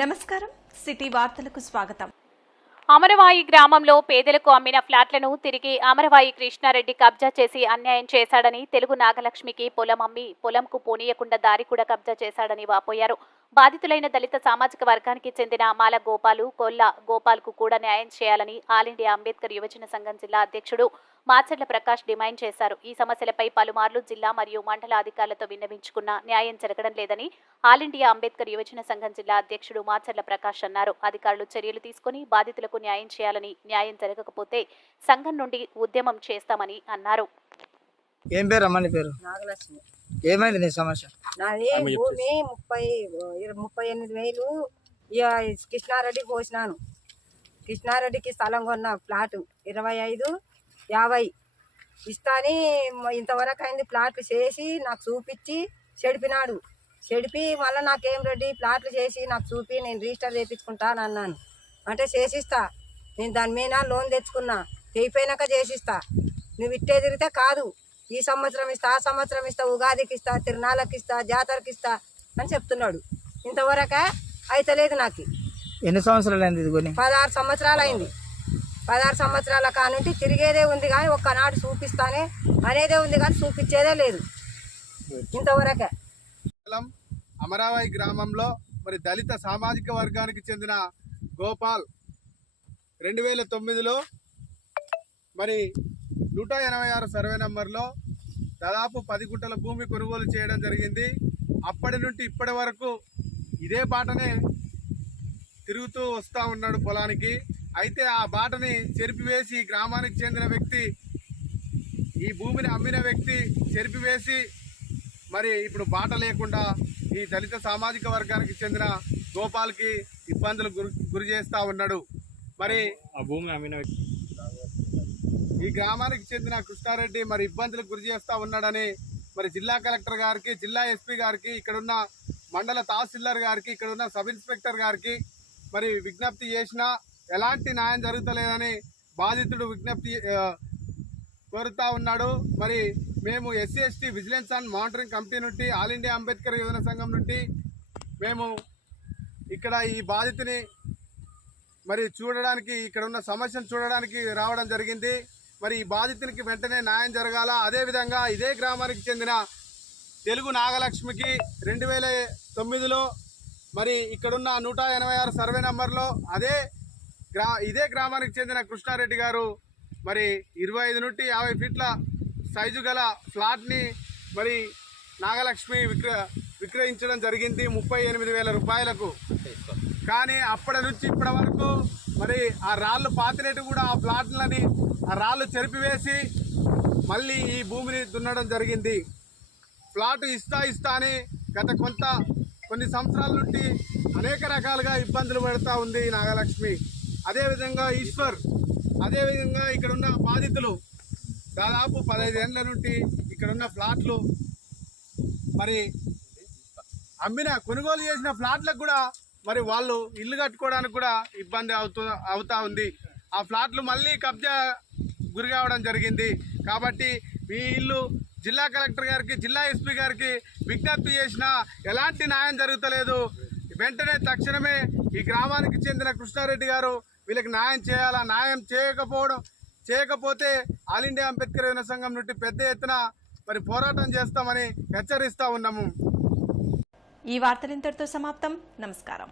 నమస్కారం. సిటీ వార్తలకు స్వాగతం. అమరవాయి గ్రామంలో పేదలకు అమ్మిన ఫ్లాట్లను తిరిగి అమరవాయి కృష్ణారెడ్డి కబ్జా చేసి అన్యాయం చేశాడని తెలుగు నాగలక్ష్మికి పొలం అమ్మి పొలంకు పోనీయకుండా దారి కూడా కబ్జా చేశాడని వాపోయారు. బాధితులైన దళిత సామాజిక వర్గానికి చెందిన మాల గోపాలు కొల్ల గోపాల్కు కూడా న్యాయం చేయాలని ఆల్ ఇండియా అంబేద్కర్ యువజన సంఘం జిల్లా అధ్యక్షుడు మాచర్ల ప్రకాష్ డిమాండ్ చేశారు. ఈ సమస్యలపై పలుమార్లు జిల్లా మరియు మండల అధికారులతో విన్నవించుకున్న న్యాయం జరగడం లేదని ఆల్ ఇండియా అంబేద్కర్ యువజన సంఘం జిల్లా అధ్యక్షుడు మాచర్ల ప్రకాష్ అన్నారు. అధికారులు చర్యలు తీసుకుని బాధితులకు న్యాయం చేయాలని న్యాయం జరగకపోతే సంఘం నుండి ఉద్యమం చేస్తామని అన్నారు. ఏం పేరు అమ్మ నీ పేరు? నాగలక్ష్మి. ఏమైంది నీ సమస్య? నాది భూమి ముప్పై ముప్పై ఎనిమిది వేలు ఇక కృష్ణారెడ్డికి పోసినాను. కృష్ణారెడ్డికి స్థలం కొన్న ప్లాట్ ఇరవై ఐదు. యాభై. ఇస్తాని ఇంతవరకు అయింది ప్లాట్లు చేసి నాకు చూపించి చెడిపినాడు. చెడిపి మళ్ళీ నాకేం రెడ్డి ప్లాట్లు చేసి నాకు చూపి నేను రిజిస్టర్ చేయించుకుంటాను అన్నాను. అంటే చేసిస్తా. నేను దాని మీద లోన్ తెచ్చుకున్నా. చేయిపోయినాక చేసిస్తా. నువ్వు ఇట్టే తిరిగితే కాదు. ఈ సంవత్సరం ఇస్తా ఆ సంవత్సరం ఇస్తా ఉగాదికి ఇస్తా తిరునాళ్ళకి ఇస్తా జాతరకి ఇస్తా అని చెప్తున్నాడు. ఇంతవరకే అయితలేదు నాకు. ఎన్ని సంవత్సరాలు అయింది పదహారు సంవత్సరాలు అయింది పదహారు సంవత్సరాల కానుండి తిరిగేదే ఉంది కానీ ఒక్కనాడు చూపిస్తానే అనేదే ఉంది కానీ చూపించేదే లేదు. ఇంతవరకే. అమరావతి గ్రామంలో మరి దళిత సామాజిక వర్గానికి చెందిన గోపాల్ రెండు వేల తొమ్మిదిలో మరి నూట ఎనభై ఆరు సర్వే నంబర్లో దాదాపు పది గుంటల భూమి కొనుగోలు చేయడం జరిగింది. అప్పటి నుండి ఇప్పటి వరకు ఇదే బాటనే తిరుగుతూ వస్తూ ఉన్నాడు పొలానికి. అయితే ఆ బాటని చెరిపివేసి గ్రామానికి చెందిన వ్యక్తి ఈ భూమిని అమ్మిన వ్యక్తి చెరిపివేసి మరి ఇప్పుడు బాట లేకుండా ఈ దళిత సామాజిక వర్గానికి చెందిన గోపాల్కి ఇబ్బందులు గురి గురి చేస్తూ ఉన్నాడు. మరి ఆ భూమి అమ్మిన వ్యక్తి. ఈ గ్రామానికి చెందిన కృష్ణారెడ్డి మరి ఇబ్బందులకు గురి చేస్తూ ఉన్నాడని మరి జిల్లా కలెక్టర్ గారికి జిల్లా ఎస్పీ గారికి ఇక్కడున్న మండల తహసీల్దార్ గారికి ఇక్కడున్న సబ్ ఇన్స్పెక్టర్ గారికి మరి విజ్ఞప్తి చేసినా ఎలాంటి న్యాయం జరుగుతలేదని బాధితుడు విజ్ఞప్తి కోరుతా ఉన్నాడు. మరి మేము SC ST vigilance and monitoring committee నుండి ఆల్ ఇండియా అంబేద్కర్ యువజన సంఘం నుండి మేము ఇక్కడ ఈ బాధితుని మరి చూడడానికి ఇక్కడ ఉన్న సమస్యను చూడడానికి రావడం జరిగింది. మరి ఈ బాధితునికి వెంటనే న్యాయం జరగాల? అదేవిధంగా ఇదే గ్రామానికి చెందిన తెలుగు నాగలక్ష్మికి రెండు వేల తొమ్మిదిలో మరి ఇక్కడున్న నూట ఎనభై ఆరు సర్వే నెంబర్లో అదే గ్రా ఇదే గ్రామానికి చెందిన కృష్ణారెడ్డి గారు మరి ఇరవై ఐదు నుండి యాభై ఫీట్ల సైజు గల ఫ్లాట్ని మరి నాగలక్ష్మి విక్ర విక్రయించడం జరిగింది. ముప్పై ఎనిమిది వేల రూపాయలకు. కానీ అప్పటి నుంచి ఇప్పటి వరకు మరి ఆ రాళ్ళు పాతినట్టు కూడా ఆ ప్లాట్లని ఆ రాళ్ళు చెరిపివేసి మళ్ళీ ఈ భూమిని దున్నడం జరిగింది. ప్లాట్ ఇస్తా ఇస్తా అని గత కొంత కొన్ని సంవత్సరాల నుండి అనేక రకాలుగా ఇబ్బందులు పెడతా ఉంది నాగలక్ష్మి. అదేవిధంగా ఈశ్వర్ అదేవిధంగా ఇక్కడున్న బాధితులు దాదాపు పదహైదు ఏళ్ళ నుండి ఇక్కడున్న ఫ్లాట్లు మరి అమ్మిన కొనుగోలు చేసిన ఫ్లాట్లకు కూడా మరి వాళ్ళు ఇల్లు కట్టుకోవడానికి కూడా ఇబ్బంది అవుతూ అవుతూ ఉంది. ఆ ఫ్లాట్లు మళ్ళీ కబ్జా గురి కావడం జరిగింది. కాబట్టి ఈ ఇల్లు జిల్లా కలెక్టర్ గారికి జిల్లా ఎస్పీ గారికి విజ్ఞప్తి చేసినా ఎలాంటి న్యాయం జరుగుతలేదు. వెంటనే తక్షణమే ఈ గ్రామానికి చెందిన కృష్ణారెడ్డి గారు వీళ్ళకి న్యాయం చేయాలా? న్యాయం చేయకపోవడం చేయకపోతే ఆల్ ఇండియా అంబేద్కర్ యువన సంఘం నుండి పెద్ద ఎత్తున మరి పోరాటం చేస్తామని హెచ్చరిస్తా ఉన్నాము. ఈ వార్తలు ఇంతటితో సమాప్తం. నమస్కారం.